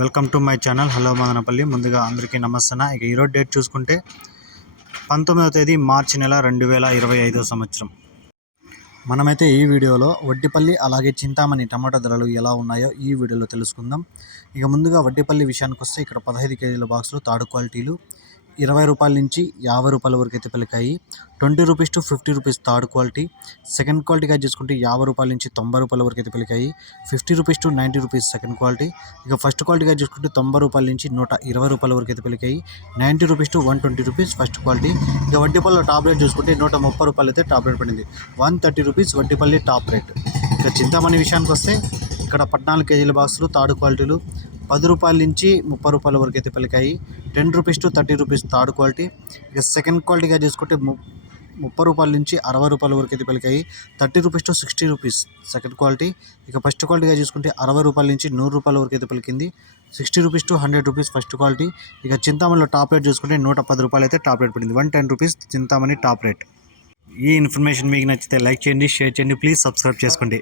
Welcome to my channel. Hello Madanapalle. ముందుగా అందరికీ నమస్తన ఇక ఈరోజు డేట్ చూసుకుంటే పంతొమ్మిదవ తేదీ మార్చి నెల రెండు వేల ఇరవై ఐదో సంవత్సరం. మనమైతే ఈ వీడియోలో వడ్డిపల్లి అలాగే చింతామణి టమాటా ధరలు ఎలా ఉన్నాయో ఈ వీడియోలో తెలుసుకుందాం. ఇక ముందుగా వడ్డిపల్లి విషయానికి వస్తే ఇక్కడ పదహైదు కేజీల బాక్సులు తాడు క్వాలిటీలు ఇరవై రూపాయల నుంచి యాభై రూపాయల వరకు అయితే పలికాయి twenty rupees to fifty rupees third quality. Second క్వాలిటీగా చూసుకుంటే యాభై రూపాయల నుంచి తొంభై రూపాయల వరకు అయితే పలికాయి fifty rupees to ninety rupees second quality. ఇక ఫస్ట్ క్వాలిటీగా చూసుకుంటే తొంభై రూపాయల నుంచి నూట ఇరవై రూపాయల వరకు అయితే పలికాయి ninety rupees to one twenty rupees first quality. ఇక వడ్డీపల్లి టాబ్లెట్ చూసుకుంటే నూట ముప్పై రూపాయలు అయితే టాబ్లెట్ పడింది. One thirty rupees Vaddipalli top rate. ఇక చింతామణి విషయానికి వస్తే ఇక్కడ పద్నాలుగు కేజీల బాక్సులు థర్డ్ క్వాలిటీలు. పది రూపాయల నుంచి ముప్పై రూపాయల వరకు అయితే పలికాయి ten rupees to thirty rupees third quality. ఇక సెకండ్ క్వాలిటీగా చూసుకుంటే ము ముప్పై రూపాయల నుంచి అరవై రూపాయల వరకు అయితే పలికాయి thirty rupees to sixty rupees second quality. ఇక ఫస్ట్ క్వాలిటీగా చూసుకుంటే అరవై రూపాయల నుంచి నూరు రూపాయల వరకు అయితే పలికింది. Sixty rupees to hundred rupees first quality. ఇక చింతామణిలో టాప్ రేట్ చూసుకుంటే నూట పది రూపాయలు అయితే టాప్ రేట్ పడింది. One ten rupees Chintamani top rate. ఈ ఇన్ఫర్మేషన్ మీకు నచ్చితే లైక్ చేయండి షేర్ చేయండి ప్లీజ్ సబ్స్క్రైబ్ చేసుకోండి.